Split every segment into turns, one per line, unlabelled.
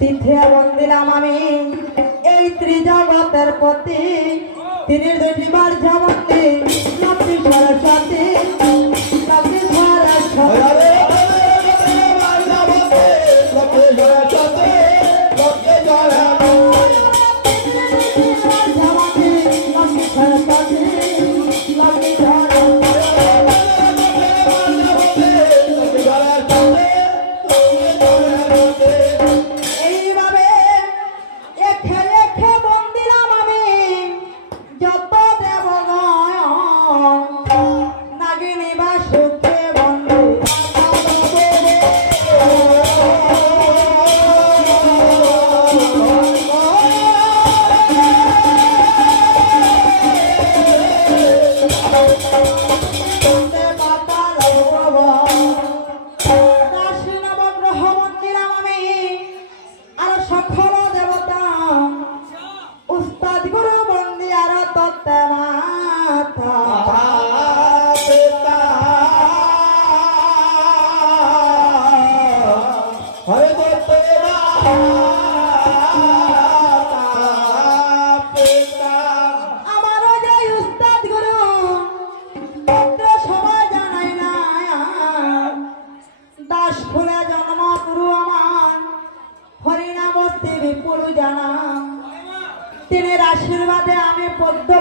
তীর্থে বন্দিলাম আমি। এই ত্রিজগতের প্রতি তিনি দুটি বার যেমন সরস্বতী সরস্বতী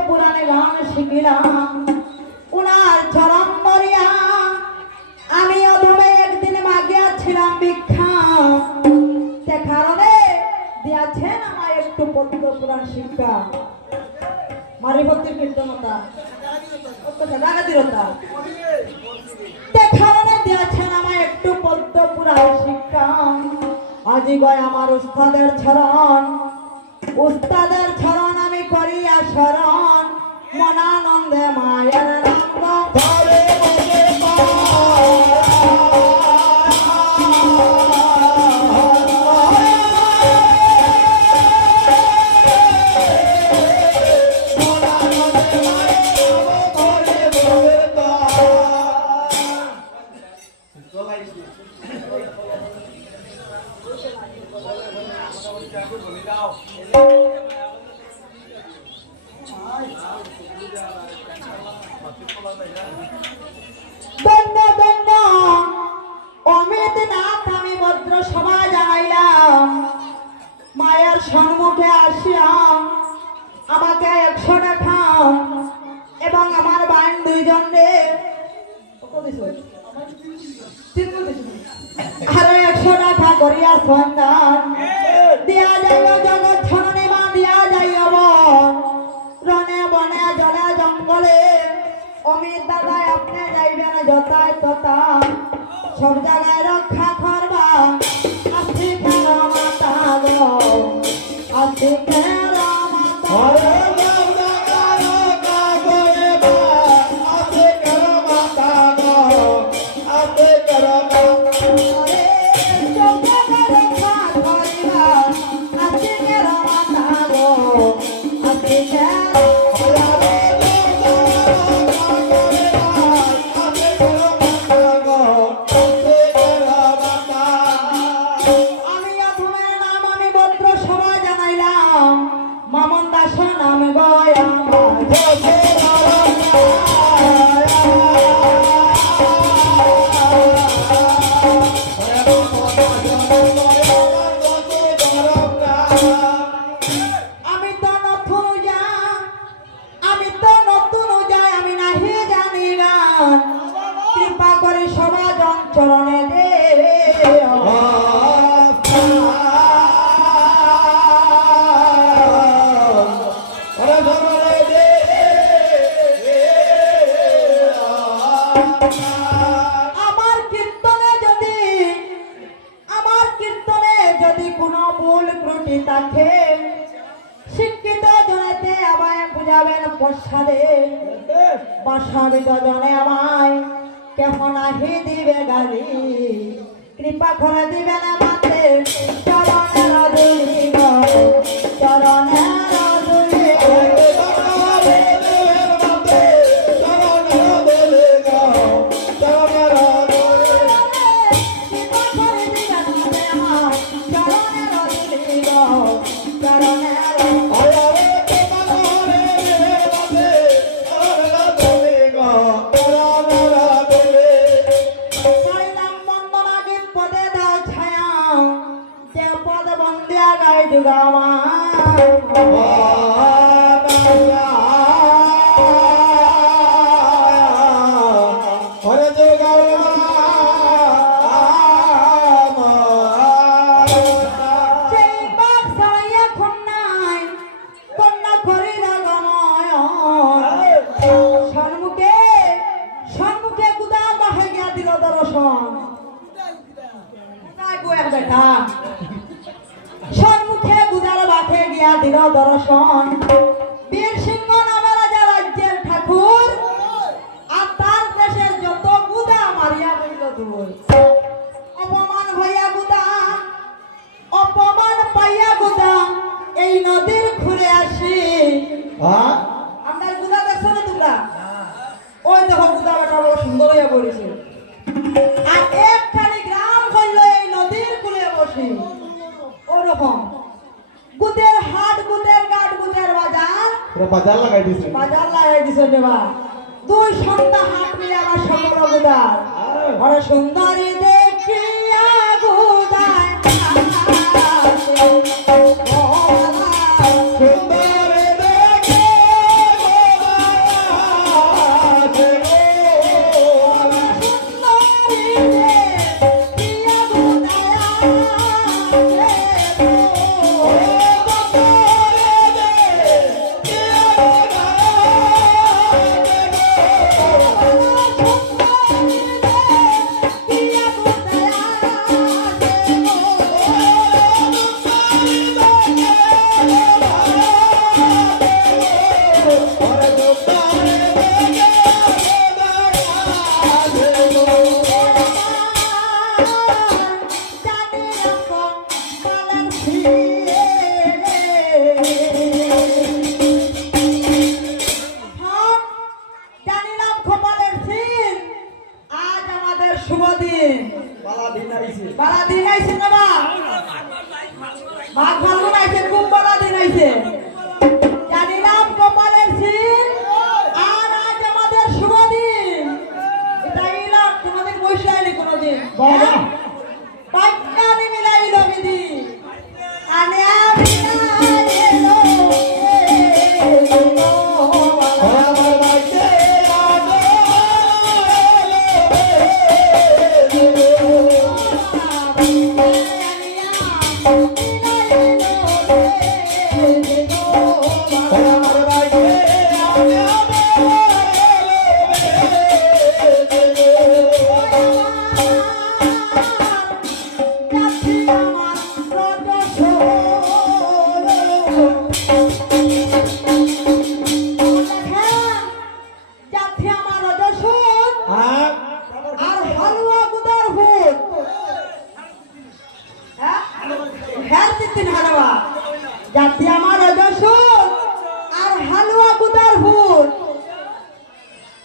পুরাণে গান শিখিলাম উনার চরম মরিয়া। আমি অধমে একদিন মাগিয়াছিলাম ভিক্ষা। সে কারণে দিয়াছেন আমার একটু পদ্ম পুরাণ শিক্ষা। মারিপত্রের কীর্তনতা কারণে দিয়াছেন আমার একটু পদ্ম পুরাণ শিক্ষা। আজি গয় আমার উস্তাদের ছরণ উস্তাদের ছরণ আমি করিয়া শরণ মনানন্দে মায়ের রে আরও একশো টাকা করিয়া সন্ধান দিয়া যাইব জগৎ ছড়নে বা দিয়া যাইব। রনে বনে জলে জঙ্গলে। অমিত দাদা আপনি যাইবেন যথায় তথা। সব জায়গায় রক্ষা চরণে দে আমার কীর্তনে যদি আমার কীর্তনে যদি কোনো ভুল ত্রুটি থাকে শিক্ষিত জনেতে আমায় বুঝাবেন প্রসাদে। বসাবি জনে আমায় কেমন আহি দিবে গালি কৃপা করে দিবেন আমাকে। চরণের দুলি গো, দিল দর্শন। বীর নামে রাজা রাজ্যের ঠাকুর। আর তার দেশের যত গুদা মারিয়া বইল দুই। অপমান হইয়া গুদা, অপমান পাইয়া গুদা, এই নদীর ঘুরে আসি। আ মজুদার বড় সুন্দর বড় দিন আইছে বাবা মাঘ ফাল্গুন আইছে খুব বড় দিন আইছে জানিলাম গোপালের সিং, আর আজ আমাদের শুভ দিন। এটা তোমাদের বৈশালী কোনোদিন।
বাবা।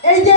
Él